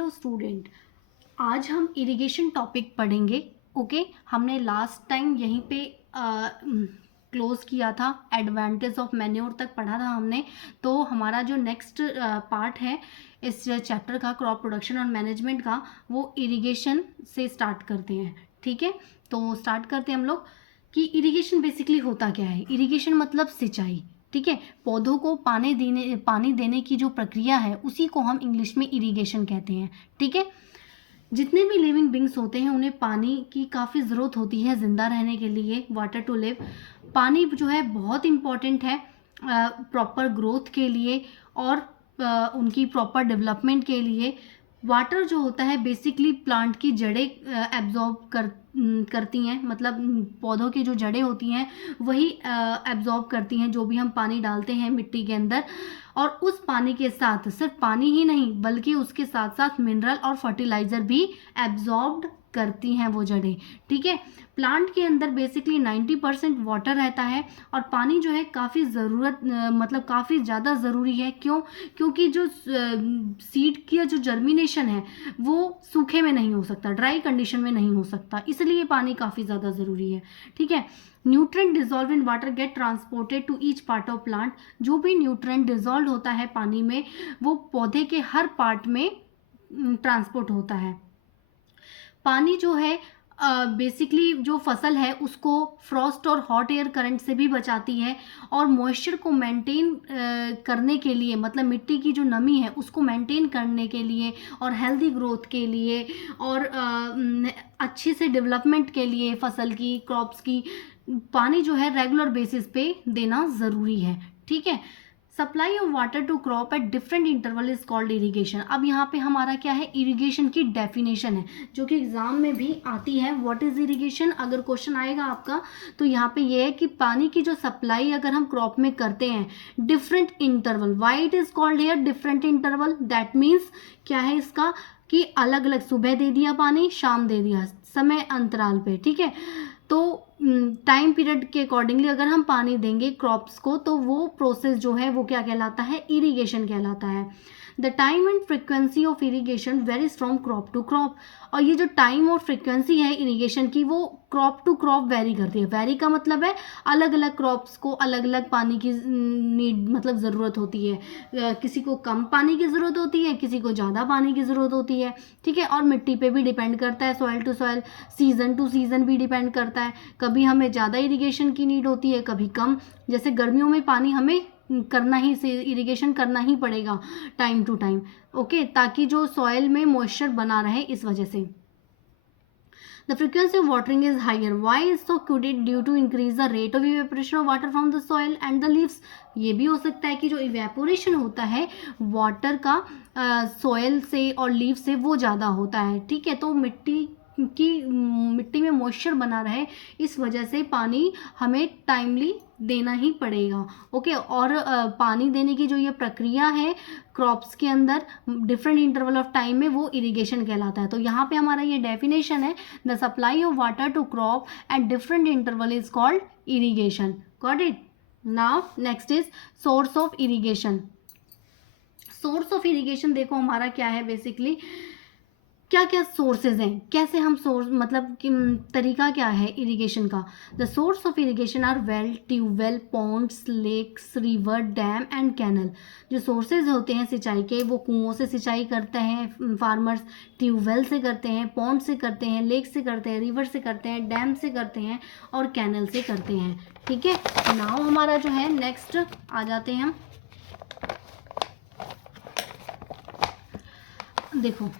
Hello student, आज हम irrigation topic पढ़ेंगे। ओके, हमने लास्ट टाइम यहीं पे क्लोज किया था, एडवांटेज ऑफ मैन्योर तक पढ़ा था हमने। तो हमारा जो नेक्स्ट पार्ट है इस चैप्टर का, क्रॉप प्रोडक्शन और मैनेजमेंट का, वो इरिगेशन से स्टार्ट करते हैं। ठीक है, तो स्टार्ट करते हैं हम लोग कि इरिगेशन बेसिकली होता क्या है। इरिगेशन मतलब सिंचाई। ठीक है, पौधों को पानी देने की जो प्रक्रिया है उसी को हम इंग्लिश में इरिगेशन कहते हैं। ठीक है, जितने भी लिविंग बींग्स होते हैं उन्हें पानी की काफ़ी ज़रूरत होती है ज़िंदा रहने के लिए, वाटर टू लिव। पानी जो है बहुत इम्पॉर्टेंट है प्रॉपर ग्रोथ के लिए और उनकी प्रॉपर डेवलपमेंट के लिए। वाटर जो होता है बेसिकली प्लांट की जड़ें एब्जॉर्ब करती हैं, मतलब पौधों की जो जड़ें होती हैं वही एब्जॉर्ब करती हैं जो भी हम पानी डालते हैं मिट्टी के अंदर। और उस पानी के साथ सिर्फ पानी ही नहीं बल्कि उसके साथ साथ मिनरल और फर्टिलाइज़र भी एब्जॉर्ब्ड करती हैं वो जड़ें। ठीक है, प्लांट के अंदर बेसिकली 90% वाटर रहता है और पानी जो है काफ़ी मतलब काफ़ी ज़्यादा ज़रूरी है। क्योंकि जो सीड की जो जर्मिनेशन है वो सूखे में नहीं हो सकता, ड्राई कंडीशन में नहीं हो सकता, इसलिए पानी काफ़ी ज़्यादा ज़रूरी है। ठीक है, nutrient dissolve in water get transported to each part of plant. जो भी न्यूट्रेंट डिजॉल्व होता है पानी में वो पौधे के हर पार्ट में ट्रांसपोर्ट होता है। पानी जो है बेसिकली जो फसल है उसको फ्रॉस्ट और हॉट एयर करंट से भी बचाती है और मॉइस्चर को मेंटेन करने के लिए, मतलब मिट्टी की जो नमी है उसको मेंटेन करने के लिए और हेल्दी ग्रोथ के लिए और अच्छे से डेवलपमेंट के लिए फसल की, क्रॉप्स की, पानी जो है रेगुलर बेसिस पे देना ज़रूरी है। ठीक है, supply of water to crop at different interval is called irrigation. अब यहाँ पे हमारा क्या है, इरिगेशन की डेफिनेशन है जो कि एग्जाम में भी आती है। व्हाट इज इरिगेशन, अगर क्वेश्चन आएगा आपका तो यहाँ पे ये है कि पानी की जो सप्लाई अगर हम क्रॉप में करते हैं different interval, why it is called here different interval, that means क्या है इसका कि अलग अलग, सुबह दे दिया पानी, शाम दे दिया, समय अंतराल पे। ठीक है, तो टाइम पीरियड के अकॉर्डिंगली अगर हम पानी देंगे क्रॉप्स को तो वो प्रोसेस जो है वो क्या कहलाता है, इरिगेशन कहलाता है। The time and frequency of irrigation varies from crop to crop. और ये जो टाइम और फ्रिक्वेंसी है इरिगेशन की वो क्रॉप टू क्रॉप वेरी करती है। वेरी का मतलब है अलग अलग क्रॉप्स को अलग अलग पानी की नीड, मतलब ज़रूरत होती है। किसी को कम पानी की ज़रूरत होती है, किसी को ज़्यादा पानी की ज़रूरत होती है। ठीक है, और मिट्टी पे भी डिपेंड करता है, soil to soil, season to season भी डिपेंड करता है। कभी हमें ज़्यादा इरिगेशन की नीड होती है, कभी कम। जैसे गर्मियों में पानी हमें करना ही से इरिगेशन करना ही पड़ेगा टाइम टू टाइम। ओके, ताकि जो सॉइल में मॉइस्चर बना रहे, इस वजह से। The frequency of watering is higher. Why is so coded? Due to increase the rate of evaporation of water from the soil and the leaves. ये भी हो सकता है कि जो इवेपोरेशन होता है वाटर का सॉइल से और लीव से वो ज़्यादा होता है। ठीक है, तो मिट्टी में मॉइस्चर बना रहे इस वजह से पानी हमें टाइमली देना ही पड़ेगा। ओके, और पानी देने की जो ये प्रक्रिया है क्रॉप्स के अंदर डिफरेंट इंटरवल ऑफ टाइम में, वो इरिगेशन कहलाता है। तो यहाँ पे हमारा ये डेफिनेशन है, the supply of water to crop at different interval is called irrigation. Got it? Now next is source of irrigation. Source of irrigation देखो हमारा क्या है, बेसिकली क्या क्या सोर्सेज हैं, कैसे हम सोर्स, मतलब तरीका क्या है इरिगेशन का। The source of irrigation are well, tubewell, ponds, lakes, river, dam and canal. जो सोर्सेज होते हैं सिंचाई के वो कुओं से सिंचाई करते हैं फार्मर्स, ट्यूबवेल से करते हैं, पॉन्ड से करते हैं, लेक से करते हैं, रिवर से करते हैं, डैम से करते हैं और कैनल से करते हैं। ठीक है, नाउ हमारा जो है नेक्स्ट आ जाते हैं हम, देखो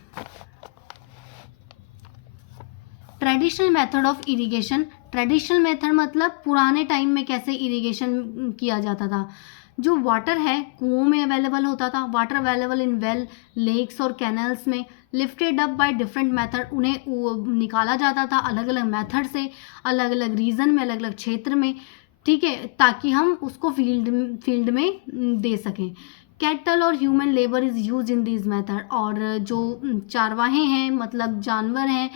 traditional method of irrigation. Traditional method मतलब पुराने टाइम में कैसे इरिगेशन किया जाता था। जो वाटर है कुओं में अवेलेबल होता था, water available in well, lakes और कैनल्स में, lifted up by different method, उन्हें निकाला जाता था अलग अलग मेथड से, अलग अलग रीजन में, अलग अलग क्षेत्र में। ठीक है, ताकि हम उसको फील्ड में दे सकें। कैटल और human labour is use in this method. और जो चारवाहे हैं, मतलब जानवर हैं,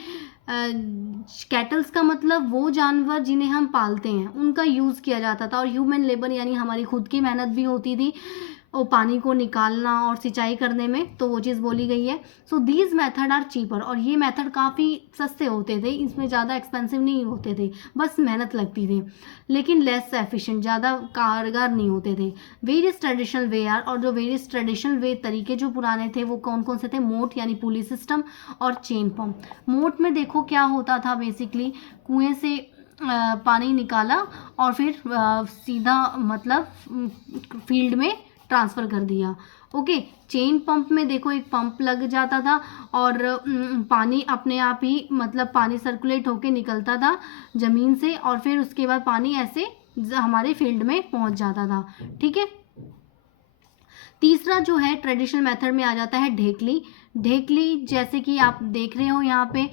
कैटल्स का मतलब वो जानवर जिन्हें हम पालते हैं, उनका यूज़ किया जाता था। और ह्यूमन लेबर यानी हमारी खुद की मेहनत भी होती थी वो पानी को निकालना और सिंचाई करने में, तो वो चीज़ बोली गई है। So these method are cheaper, और ये मेथड काफ़ी सस्ते होते थे, इसमें ज़्यादा एक्सपेंसिव नहीं होते थे, बस मेहनत लगती थी, लेकिन लेस एफिशिएंट, ज़्यादा कारगर नहीं होते थे। वेरियस ट्रेडिशनल वे आर, और जो वेरियस ट्रेडिशनल वे तरीके जो पुराने थे वो कौन कौन से थे? मोट यानी पुली सिस्टम और चेन पंप। मोट में देखो क्या होता था, बेसिकली कुएं से पानी निकाला और फिर सीधा मतलब फील्ड में ट्रांसफ़र कर दिया। ओके, चेन पंप में देखो एक पंप लग जाता था और पानी अपने आप ही मतलब पानी सर्कुलेट होके निकलता था ज़मीन से, और फिर उसके बाद पानी ऐसे हमारे फील्ड में पहुंच जाता था। ठीक है, तीसरा जो है ट्रेडिशनल मेथड में आ जाता है ढेकली। ढेकली जैसे कि आप देख रहे हो यहाँ पे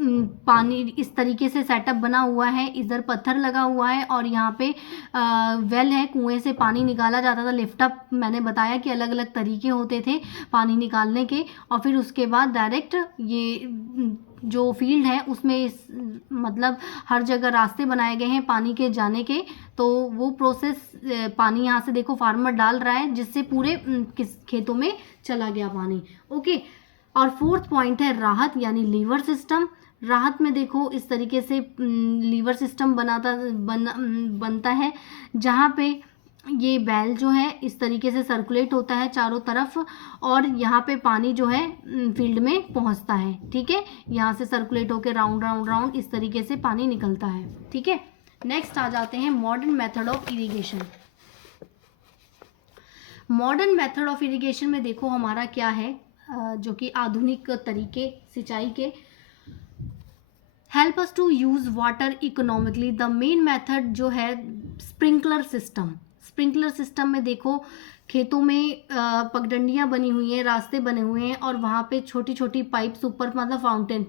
पानी इस तरीके से सेटअप बना हुआ है, इधर पत्थर लगा हुआ है और यहाँ पे वेल है, कुएं से पानी निकाला जाता था। लिफ्ट अप मैंने बताया कि अलग अलग तरीके होते थे पानी निकालने के, और फिर उसके बाद डायरेक्ट ये जो फील्ड है उसमें मतलब हर जगह रास्ते बनाए गए हैं पानी के जाने के, तो वो प्रोसेस पानी यहाँ से देखो फार्मर डाल रहा है जिससे पूरे किस खेतों में चला गया पानी। ओके, और फोर्थ पॉइंट है राहत यानी लीवर सिस्टम। राहत में देखो इस तरीके से लीवर सिस्टम बनता है जहाँ पे ये बैल जो है इस तरीके से सर्कुलेट होता है चारों तरफ, और यहाँ पे पानी जो है फील्ड में पहुँचता है। ठीक है, यहाँ से सर्कुलेट होकर राउंड राउंड राउंड इस तरीके से पानी निकलता है। ठीक है, नेक्स्ट आ जाते हैं modern method of irrigation. Modern method of irrigation में देखो हमारा क्या है, जो कि आधुनिक तरीके सिंचाई के। Help us to use water economically. The main method जो है स्प्रिंकलर सिस्टम। स्प्रिंकलर सिस्टम में देखो खेतों में पगडंडियाँ बनी हुई हैं, रास्ते बने हुए हैं और वहाँ पे छोटी छोटी पाइप्स ऊपर मतलब फाउंटेन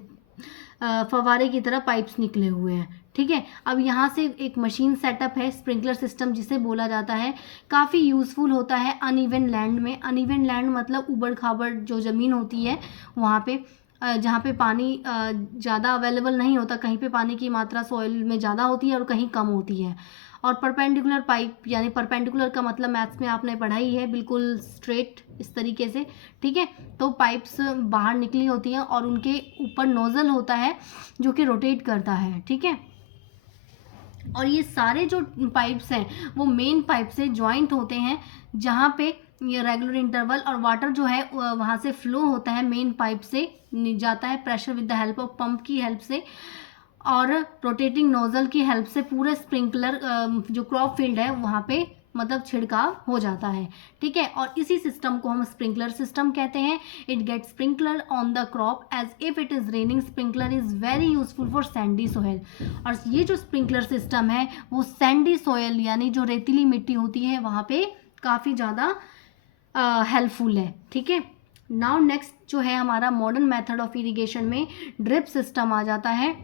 फवारे की तरह पाइप्स निकले हुए हैं। ठीक है, अब यहाँ से एक मशीन सेटअप है स्प्रिंकलर सिस्टम जिसे बोला जाता है, काफ़ी यूज़फुल होता है अनइवन लैंड में। अनइवन लैंड मतलब उबड़ खाबड़ जो ज़मीन होती है वहाँ पे जहाँ पे पानी ज़्यादा अवेलेबल नहीं होता, कहीं पे पानी की मात्रा सॉइल में ज़्यादा होती है और कहीं कम होती है। और परपेंडिकुलर पाइप यानी परपेंडिकुलर का मतलब मैथ्स में आपने पढ़ाई है, बिल्कुल स्ट्रेट इस तरीके से। ठीक है, तो पाइप्स बाहर निकली होती हैं और उनके ऊपर नोज़ल होता है जो कि रोटेट करता है। ठीक है, और ये सारे जो पाइप्स हैं वो मेन पाइप से जॉइंट होते हैं जहाँ पे ये रेगुलर इंटरवल, और वाटर जो है वहाँ से फ्लो होता है मेन पाइप से जाता है pressure with the help of pump की हेल्प से और रोटेटिंग नोजल की हेल्प से पूरे स्प्रिंकलर जो क्रॉप फील्ड है वहाँ पे मतलब छिड़काव हो जाता है। ठीक है, और इसी सिस्टम को हम स्प्रिंकलर सिस्टम कहते हैं। It get sprinkler on the crop as if it is raining. Sprinkler is very useful for sandy soil. और ये जो स्प्रिंकलर सिस्टम है वो सैंडी सॉयल यानी जो रेतीली मिट्टी होती है वहाँ पे काफ़ी ज़्यादा हेल्पफुल है। ठीक है, नाउ नेक्स्ट जो है हमारा मॉडर्न मेथड ऑफ इरिगेशन में ड्रिप सिस्टम आ जाता है।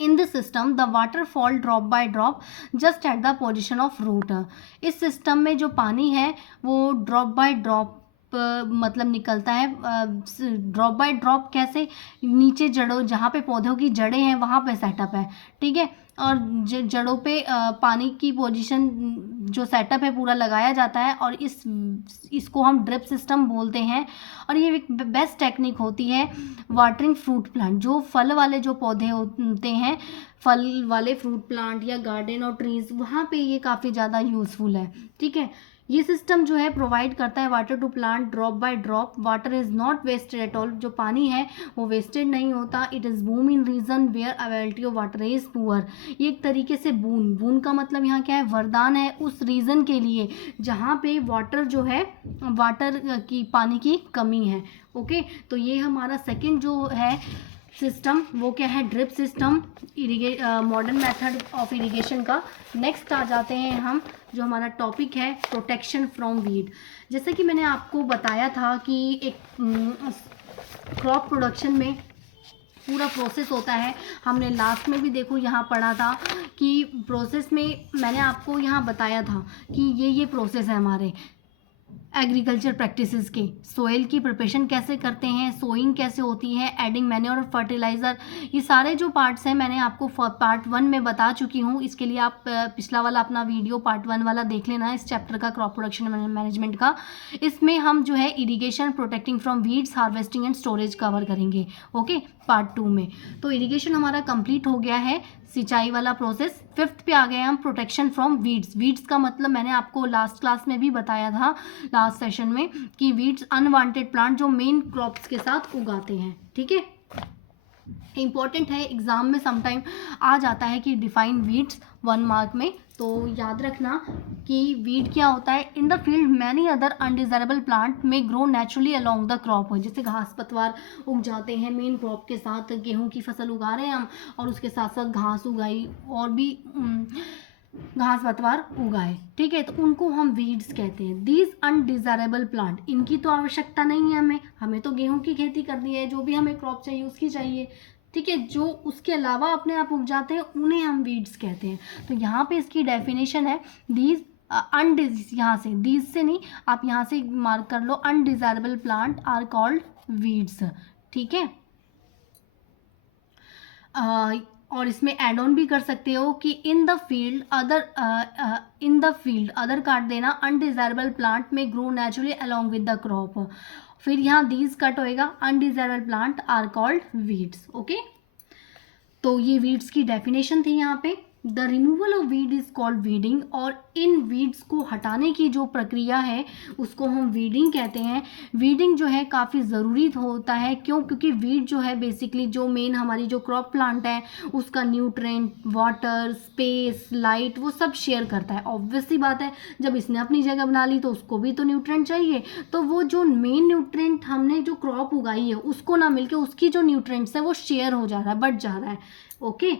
In this system, the water fall drop by drop just at the position of root. इस सिस्टम में जो पानी है वो ड्रॉप बाय ड्रॉप मतलब निकलता है। ड्रॉप बाय ड्रॉप कैसे? नीचे जड़ों जहाँ पे पौधों की जड़ें हैं वहाँ पे सेटअप है। ठीक है, और जड़ों पे पानी की पोजीशन जो सेटअप है पूरा लगाया जाता है और इसको हम ड्रिप सिस्टम बोलते हैं। और ये एक बेस्ट टेक्निक होती है वाटरिंग फ्रूट प्लांट। जो फल वाले जो पौधे होते हैं, फल वाले फ्रूट प्लांट या गार्डन और ट्रीज, वहाँ पे ये काफ़ी ज़्यादा यूज़फुल है। ठीक है, ये सिस्टम जो है प्रोवाइड करता है water to plant drop by drop. Water is not wasted at all. जो पानी है वो वेस्टेड नहीं होता। It is boom in region where availability of water is poor. ये एक तरीके से बून का मतलब यहाँ क्या है? वरदान है उस रीजन के लिए जहाँ पे वाटर जो है वाटर की पानी की कमी है। ओके, तो ये हमारा सेकेंड जो है सिस्टम वो क्या है? Drip system, modern method of irrigation का। नेक्स्ट आ जाते हैं हम, जो हमारा टॉपिक है प्रोटेक्शन फ्रॉम वीड। जैसे कि मैंने आपको बताया था कि एक क्रॉप प्रोडक्शन में पूरा प्रोसेस होता है। हमने लास्ट में भी देखो यहाँ पढ़ा था कि प्रोसेस में मैंने आपको यहाँ बताया था कि ये प्रोसेस है हमारे। एग्रीकल्चर प्रैक्टिसेस के, सोइल की प्रिपरेशन कैसे करते हैं, सोइंग कैसे होती है, एडिंग मैन्योर और फर्टिलाइज़र, ये सारे जो पार्ट्स हैं मैंने आपको पार्ट 1 में बता चुकी हूँ। इसके लिए आप पिछला वाला अपना वीडियो पार्ट 1 वाला देख लेना इस चैप्टर का, क्रॉप प्रोडक्शन मैनेजमेंट का। इसमें हम जो है irrigation, protecting from weeds, harvesting and storage cover करेंगे, ओके, पार्ट 2 में। तो इरिगेशन हमारा कंप्लीट हो गया है, सिंचाई वाला प्रोसेस। 5th पे आ गए हम, प्रोटेक्शन फ्रॉम वीड्स। वीड्स का मतलब मैंने आपको लास्ट क्लास में भी बताया था, लास्ट सेशन में, कि वीड्स अनवांटेड प्लांट जो मेन क्रॉप्स के साथ उगाते हैं, ठीक है। इंपॉर्टेंट है, एग्जाम में समटाइम आ जाता है कि डिफाइन वीड्स 1 मार्क में, तो याद रखना कि वीड क्या होता है। In the field many other undesirable plant में grow naturally along the crop, जैसे घास पतवार उग जाते हैं मेन क्रॉप के साथ, गेहूं की फसल उगा रहे हैं हम और उसके साथ साथ घास उगाई और भी घास पतवार उगाए, ठीक है, तो उनको हम वीड्स कहते हैं। दीज अनडिजायरेबल प्लांट, इनकी तो आवश्यकता नहीं है हमें तो गेहूं की खेती करनी है, जो भी हमें क्रॉप चाहिए उसकी चाहिए, ठीक है। जो उसके अलावा अपने आप उग जाते हैं उन्हें हम वीड्स कहते हैं। तो यहाँ पे इसकी डेफिनेशन है, दीज यहाँ से दीज से नहीं, आप यहाँ से मार्क कर लो, undesirable plant are called weeds, ठीक है। और इसमें एड ऑन भी कर सकते हो कि इन द फील्ड अदर काट देना, अनडिजायरेबल प्लांट में grow naturally along with the crop, फिर यहाँ दीज कट होएगा, undesirable plant are called weeds, okay. तो ये वीड्स की डेफिनेशन थी यहाँ पे। The removal of weed is called weeding, और इन वीड्स को हटाने की जो प्रक्रिया है उसको हम वीडिंग कहते हैं। वीडिंग जो है काफ़ी ज़रूरी होता है, क्यों? क्योंकि वीड जो है बेसिकली जो मेन हमारी जो क्रॉप प्लांट है उसका न्यूट्रेंट, वाटर, स्पेस, लाइट, वो सब शेयर करता है। ऑब्वियस सी बात है, जब इसने अपनी जगह बना ली तो उसको भी तो न्यूट्रेंट चाहिए, तो वो जो मेन न्यूट्रेंट हमने जो क्रॉप उगाई है उसको ना मिलके उसकी जो न्यूट्रेंट्स है वो शेयर हो जा रहा है, बढ़ जा रहा है, ओके।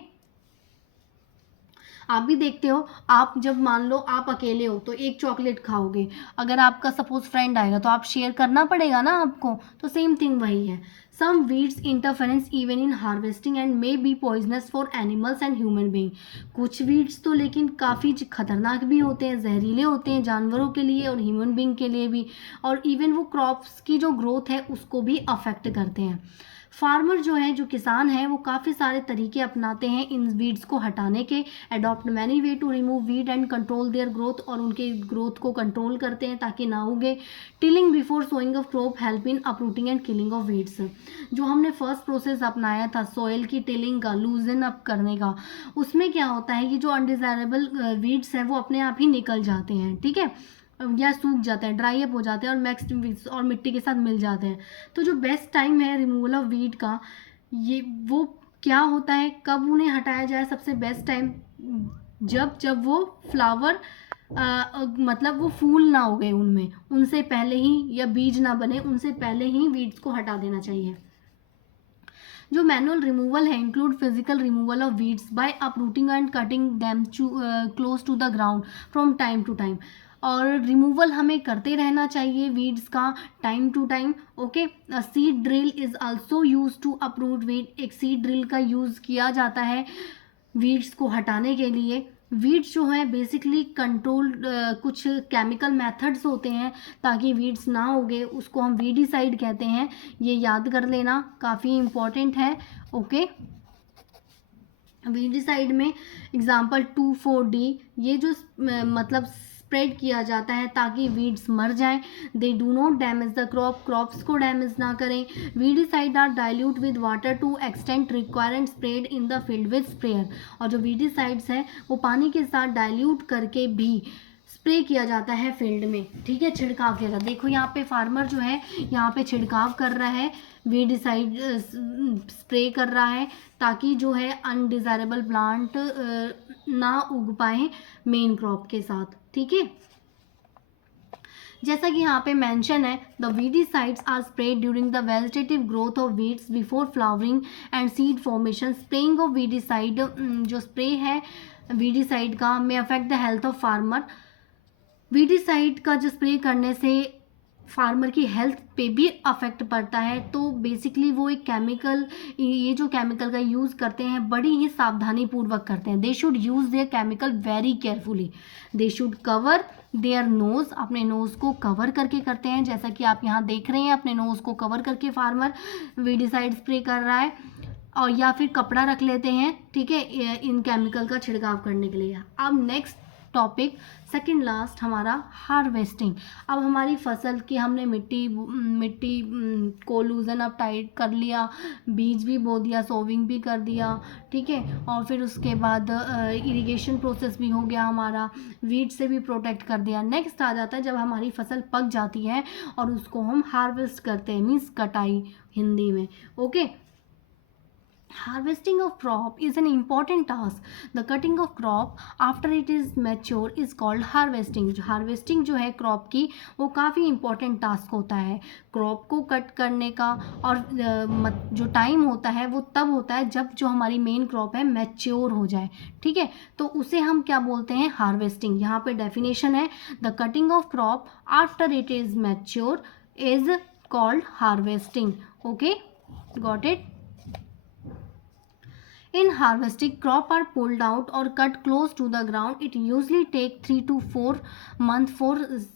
आप भी देखते हो, आप जब मान लो आप अकेले हो तो एक चॉकलेट खाओगे, अगर आपका सपोज फ्रेंड आएगा तो आप शेयर करना पड़ेगा ना आपको, तो सेम थिंग वही है। Some weeds interference even in harvesting and may be poisonous for animals and human being. कुछ वीड्स तो लेकिन काफ़ी खतरनाक भी होते हैं, जहरीले होते हैं जानवरों के लिए और ह्यूमन बीइंग के लिए भी, और इवन वो क्रॉप्स की जो ग्रोथ है उसको भी अफेक्ट करते हैं। फार्मर जो है, जो किसान है, वो काफ़ी सारे तरीके अपनाते हैं इन वीड्स को हटाने के। Adopt many way to remove weed and control their growth, और उनके ग्रोथ को कंट्रोल करते हैं ताकि ना उगे। Tilling before sowing of crop help in uprooting and killing of weeds. जो हमने फर्स्ट प्रोसेस अपनाया था सॉइल की टिलिंग का, लूजन अप करने का, उसमें क्या होता है कि जो अनडिजायरेबल वीड्स हैं वो अपने आप ही निकल जाते हैं, ठीक है, या सूख जाते हैं, ड्राई अप हो जाते हैं और नेक्स्ट और मिट्टी के साथ मिल जाते हैं। तो जो बेस्ट टाइम है रिमूवल ऑफ वीड का, ये वो क्या होता है, कब उन्हें हटाया जाए? सबसे बेस्ट टाइम जब वो फ्लावर मतलब वो फूल ना हो गए उनमें, उनसे पहले ही, या बीज ना बने उनसे पहले ही वीड्स को हटा देना चाहिए। जो मैनुअल रिमूवल है include physical removal of weeds by uprooting and cutting them close to the ground from time to time, और रिमूवल हमें करते रहना चाहिए वीड्स का time to time, okay. Seed drill is also use to uproot weed, एक seed drill का use किया जाता है वीड्स को हटाने के लिए। वीड्स जो है बेसिकली कंट्रोल कुछ केमिकल मेथड्स होते हैं ताकि वीड्स ना उगे, उसको हम वीडिसाइड कहते हैं, ये याद कर लेना, काफ़ी इम्पॉर्टेंट है, ओके। वीडिसाइड में एग्जांपल 2,4-D, ये जो मतलब स्प्रेड किया जाता है ताकि वीड्स मर जाएं। They do not damage the crop, crops को डैमेज ना करें। Weedicide are dilute with water to extent required and spread in the field with sprayer, और जो वीडिसाइड्स हैं वो पानी के साथ डाइल्यूट करके भी स्प्रे किया जाता है फील्ड में, ठीक है, छिड़काव किया जाता है। देखो यहाँ पे फार्मर जो है यहाँ पे छिड़काव कर रहा है, वीडिसाइड स्प्रे कर रहा है ताकि जो है अनडिजायरेबल प्लांट ना उग पाए मेन क्रॉप के साथ, ठीक है। जैसा कि यहाँ पे मेंशन है, the weedicides are spread during the vegetative growth of weeds before flowering and seed formation. Spraying of weedicide, जो स्प्रे है वीडिसाइड का, may affect the health of farmer. Weedicide का जो स्प्रे करने से फार्मर की हेल्थ पे भी अफेक्ट पड़ता है, तो बेसिकली वो एक केमिकल, ये जो केमिकल का यूज़ करते हैं बड़ी ही सावधानी पूर्वक करते हैं। They should use their chemical very carefully, they should cover their nose, अपने नोज़ को कवर करके करते हैं, जैसा कि आप यहाँ देख रहे हैं अपने नोज़ को कवर करके फार्मर वीडिसाइड स्प्रे कर रहा है, और या फिर कपड़ा रख लेते हैं, ठीक है, इन केमिकल का छिड़काव करने के लिए। अब नेक्स्ट टॉपिक सेकंड लास्ट हमारा हार्वेस्टिंग। अब हमारी फसल की हमने मिट्टी को लूजन अप टाइट कर लिया, बीज भी बो दिया, सोविंग भी कर दिया, ठीक है, और फिर उसके बाद इरिगेशन प्रोसेस भी हो गया हमारा, वीड से भी प्रोटेक्ट कर दिया। नेक्स्ट आ जाता है जब हमारी फसल पक जाती है और उसको हम हार्वेस्ट करते हैं, मीन्स कटाई हिंदी में। Okay, harvesting of crop is an important task. The cutting of crop after it is mature is called harvesting. जो harvesting जो है crop की, वो काफ़ी important task होता है। crop को cut करने का और जो time होता है वो तब होता है जब जो हमारी main crop है mature हो जाए, ठीक है, तो उसे हम क्या बोलते हैं, harvesting। यहाँ पे definition है, the cutting of crop after it is mature is called harvesting. Okay, got it? In harvesting, crop are pulled out or cut close to the ground. It usually take 3 to 4 months for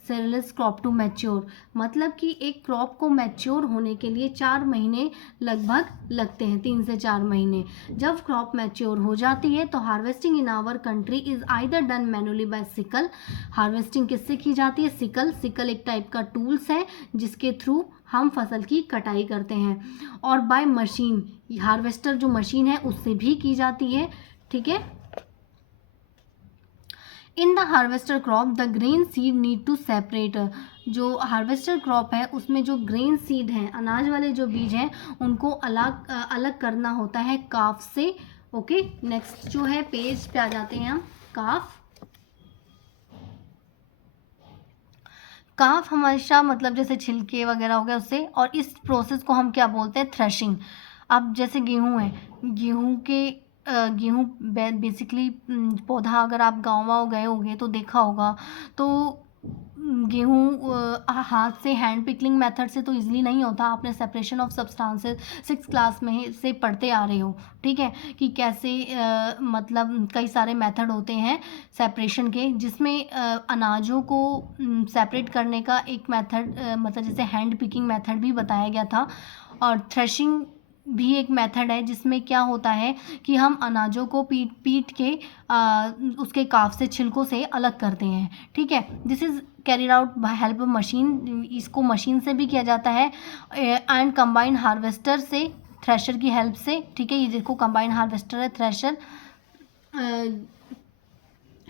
cereals crop to mature. मतलब कि एक crop को mature होने के लिए 4 महीने लगभग लगते हैं, 3 से 4 महीने। जब क्रॉप मैच्योर हो जाती है तो harvesting in our country is either done manually by sickle. Harvesting किससे की जाती है, सिकल एक टाइप का टूल्स है जिसके थ्रू हम फसल की कटाई करते हैं, और बाय मशीन, हार्वेस्टर जो मशीन है उससे भी की जाती है, ठीक है। In the harvester crop the grain seed need to separate. जो हार्वेस्टर क्रॉप है उसमें जो ग्रेन सीड हैं, अनाज वाले जो बीज हैं, उनको अलग करना होता है काफ से। ओके, नेक्स्ट जो है पेज पे आ जाते हैं हम, काफ हमेशा मतलब जैसे छिलके वगैरह हो गया उससे, और इस प्रोसेस को हम क्या बोलते हैं, थ्रेशिंग। अब जैसे गेहूं है, गेहूं बेसिकली पौधा, अगर आप गाँव गए होंगे तो देखा होगा, तो गेहूँ हाथ से हैंड पिकलिंग मेथड से तो इजीली नहीं होता। आपने सेपरेशन ऑफ सब्सटेंसेस 6 क्लास में से पढ़ते आ रहे हो, ठीक है, कि कैसे मतलब कई सारे मेथड होते हैं सेपरेशन के, जिसमें अनाजों को सेपरेट करने का एक मेथड मतलब जैसे हैंड पिकिंग मेथड भी बताया गया था, और थ्रेशिंग भी एक मेथड है जिसमें क्या होता है कि हम अनाजों को पीट के उसके काफ से, छिलकों से अलग करते हैं, ठीक है। This is carried out by help of machine. इसको मशीन से भी किया जाता है, एंड कंबाइन हार्वेस्टर से, थ्रेशर की हेल्प से, ठीक है। ये देखो कंबाइन हार्वेस्टर है, थ्रेशर।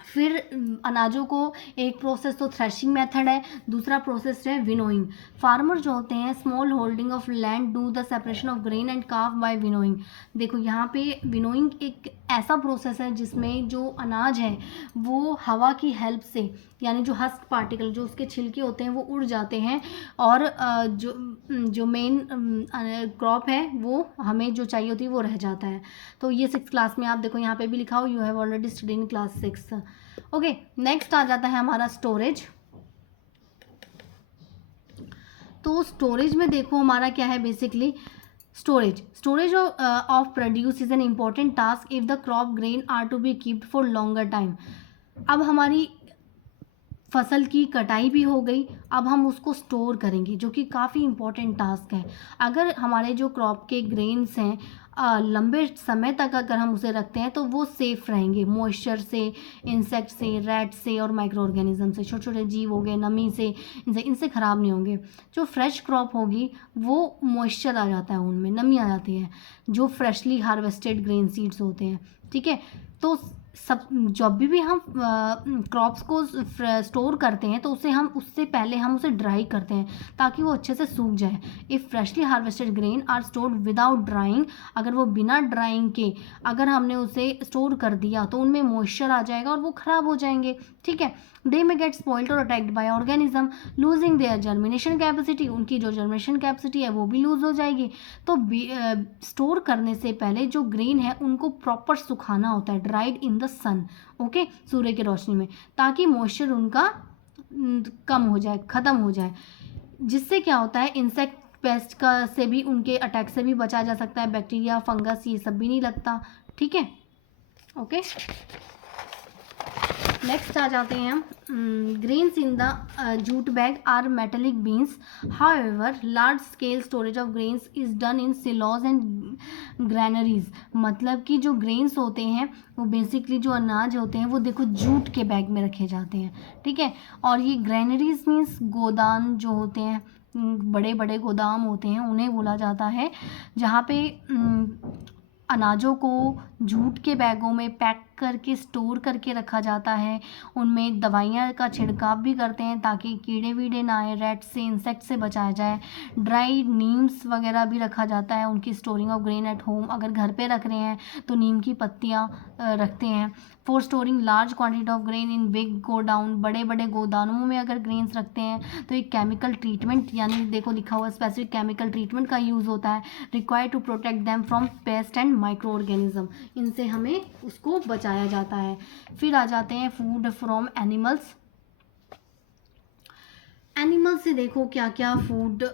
फिर अनाजों को, एक प्रोसेस तो थ्रेशिंग मेथड है, दूसरा प्रोसेस है विनोइंग। फार्मर जो होते हैं small holding of land do the separation of grain and chaff by winnowing. देखो यहाँ पे विनोइंग एक ऐसा प्रोसेस है जिसमें जो अनाज है वो हवा की हेल्प से, यानी जो हस्क पार्टिकल, जो उसके छिलके होते हैं वो उड़ जाते हैं, और जो मेन क्रॉप है वो हमें जो चाहिए होती है वो रह जाता है। तो ये 6 क्लास में आप देखो यहाँ पे भी लिखा हो, you have already study in class 6। Okay, next आ जाता है हमारा स्टोरेज। तो स्टोरेज में देखो हमारा क्या है, basically storage of produce is an important task if the crop grain are to be keeped for longer time. अब हमारी फसल की कटाई भी हो गई, अब हम उसको स्टोर करेंगे, जो कि काफ़ी इम्पॉर्टेंट टास्क है। अगर हमारे जो क्रॉप के ग्रेन्स हैं लंबे समय तक अगर हम उसे रखते हैं तो वो सेफ़ रहेंगे, मॉइस्चर से, इंसेक्ट से, रैट से और माइक्रो ऑर्गेनिज्म से, छोटे छोटे जीव हो गए, नमी से, इनसे ख़राब नहीं होंगे। जो फ्रेश क्रॉप होगी वो मॉइस्चर आ जाता है, उनमें नमी आ जाती है, जो फ्रेशली हार्वेस्टेड ग्रेन सीड्स होते हैं, ठीक है। तो सब जब भी हम क्रॉप्स को स्टोर करते हैं तो उससे पहले हम उसे ड्राई करते हैं ताकि वो अच्छे से सूख जाए। If freshly harvested grain are stored without drying, अगर वो बिना ड्राइंग के अगर हमने उसे स्टोर कर दिया तो उनमें मॉइस्चर आ जाएगा और वो ख़राब हो जाएंगे, ठीक है। दे मे गेट स्पॉइल्ड और attacked by organism losing their germination capacity, उनकी जो जर्मिनेशन कैपेसिटी है वो भी लूज हो जाएगी। तो स्टोर करने से पहले जो ग्रेन है उनको प्रॉपर सुखाना होता है, dried in the sun, okay, सूर्य की रोशनी में, ताकि मॉइस्चर उनका कम हो जाए, ख़त्म हो जाए। जिससे क्या होता है, इंसेक्ट पेस्ट का से भी, उनके अटैक से भी बचा जा सकता है, बैक्टीरिया, फंगस, ये सब भी नहीं लगता, ठीक है। ओके, नेक्स्ट आ जाते हैं हम grains in the jute bag are metallic beans, however large scale storage of grains is done in silos and granaries. मतलब कि जो ग्रेन्स होते हैं वो बेसिकली जो अनाज होते हैं वो देखो जूट के बैग में रखे जाते हैं, ठीक है। और ये ग्रैनरीज मीन्स गोदाम जो होते हैं, बड़े बड़े गोदाम होते हैं, उन्हें बोला जाता है, जहाँ पे अनाजों को जूट के बैगों में पैक करके स्टोर करके रखा जाता है। उनमें दवाइयाँ का छिड़काव भी करते हैं ताकि कीड़े वीड़े ना आए, रेट से, इंसेक्ट से बचाया जाए। ड्राई नीम्स वगैरह भी रखा जाता है उनकी storing of grain at home. अगर घर पे रख रहे हैं तो नीम की पत्तियाँ रखते हैं। For storing large quantity of grain in big godown, बड़े बड़े गोदामों में अगर ग्रेन्स रखते हैं तो एक केमिकल ट्रीटमेंट, यानी देखो लिखा हुआ स्पेसिफिक केमिकल ट्रीटमेंट का यूज़ होता है, required to protect them from pest and microorganism. इनसे हमें उसको बचाया जाता है। फिर आ जाते हैं फूड फ्रॉम एनिमल्स। एनिमल से देखो क्या क्या फूड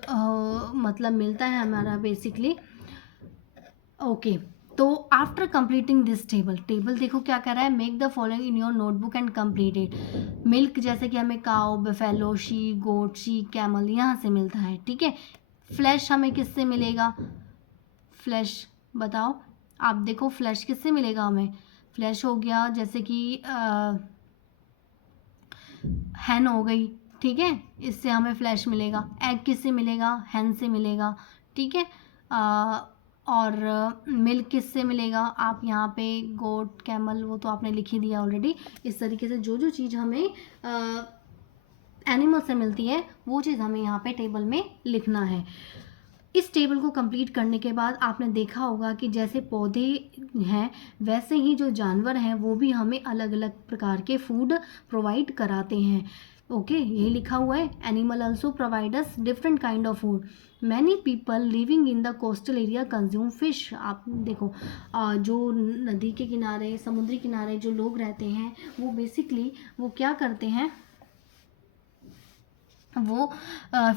मतलब मिलता है हमारा बेसिकली। ओके, तो आफ्टर कंप्लीटिंग दिस टेबल देखो क्या कर रहा है, make the following in your notebook and complete it. Milk जैसे कि हमें काउ, बफेलो, शीप, गोट, शीप, कैमल यहाँ से मिलता है, ठीक है। फ्लैश हमें किससे मिलेगा, फ्लैश बताओ आप, देखो फ्लैश किससे मिलेगा हमें, फ्लैश हो गया जैसे कि हैन हो गई, ठीक है, इससे हमें फ्लैश मिलेगा। एग किससे मिलेगा, हैन से मिलेगा, ठीक है। और मिल्क किससे मिलेगा, आप यहाँ पे गोट, कैमल, वो तो आपने लिख ही दिया ऑलरेडी। इस तरीके से जो जो चीज़ हमें एनिमल से मिलती है वो चीज़ हमें यहाँ पे टेबल में लिखना है। इस टेबल को कंप्लीट करने के बाद आपने देखा होगा कि जैसे पौधे हैं वैसे ही जो जानवर हैं वो भी हमें अलग अलग प्रकार के फूड प्रोवाइड कराते हैं। ओके, ये लिखा हुआ है, animal also provide us different kind of food. Many people living in the coastal area consume fish. आप देखो जो नदी के किनारे, समुद्री किनारे जो लोग रहते हैं वो बेसिकली वो क्या करते हैं, वो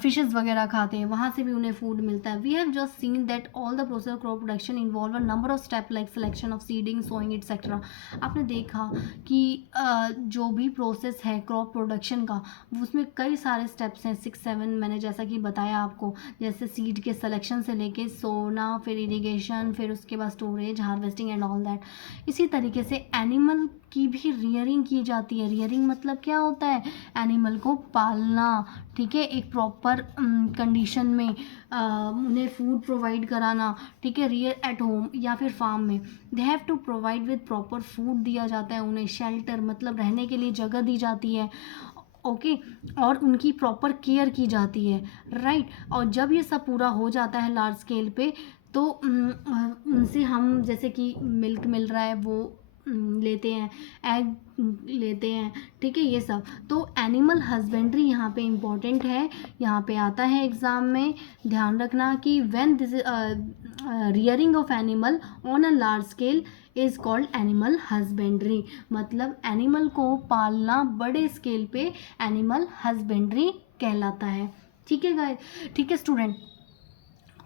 फिशेस वगैरह खाते हैं, वहाँ से भी उन्हें फूड मिलता है। We have just seen that all the process of crop production involve a number of step like selection of seeding, sowing etcetera. आपने देखा कि जो भी प्रोसेस है क्रॉप प्रोडक्शन का उसमें कई सारे स्टेप्स हैं, 6-7 मैंने जैसा कि बताया आपको, जैसे सीड के सिलेक्शन से लेके सोना, फिर इरीगेशन, फिर उसके बाद storage, harvesting and all that. इसी तरीके से एनिमल की भी रियरिंग की जाती है। रियरिंग मतलब क्या होता है, एनिमल को पालना, ठीक है, एक प्रॉपर कंडीशन में उन्हें फूड प्रोवाइड कराना, ठीक है, रियर एट होम या फिर फार्म में। They have to provide with proper food दिया जाता है उन्हें, शेल्टर मतलब रहने के लिए जगह दी जाती है, ओके, और उनकी प्रॉपर केयर की जाती है, राइट। और जब ये सब पूरा हो जाता है लार्ज स्केल पे तो उनसे हम जैसे कि मिल्क मिल रहा है वो लेते हैं, एग लेते हैं, ठीक है, ये सब। तो एनिमल हस्बेंड्री यहाँ पे इम्पॉर्टेंट है, यहाँ पे आता है एग्ज़ाम में। ध्यान रखना कि when this rearing of animal on a large scale is called animal husbandry. मतलब एनिमल को पालना बड़े स्केल पे एनिमल हस्बेंड्री कहलाता है, ठीक है गाइस, ठीक है स्टूडेंट,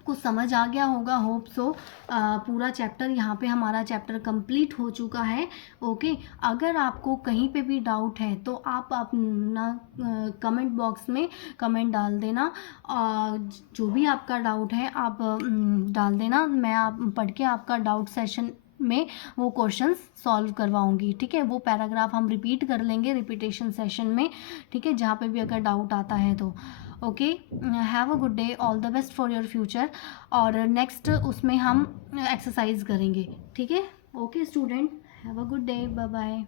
कुछ समझ आ गया होगा, होप सो। पूरा चैप्टर यहाँ पे हमारा चैप्टर कंप्लीट हो चुका है, ओके। अगर आपको कहीं पे भी डाउट है तो आप अपना कमेंट बॉक्स में कमेंट डाल देना, जो भी आपका डाउट है आप डाल देना, मैं आप पढ़ के आपका डाउट सेशन में वो क्वेश्चंस सॉल्व करवाऊंगी, ठीक है। वो पैराग्राफ हम रिपीट कर लेंगे रिपीटेशन सेशन में, ठीक है, जहाँ पे भी अगर डाउट आता है तो। Okay, have a good day, all the best for your future. और नेक्स्ट उसमें हम एक्सरसाइज करेंगे, ठीक है। Okay student, have a good day, bye bye.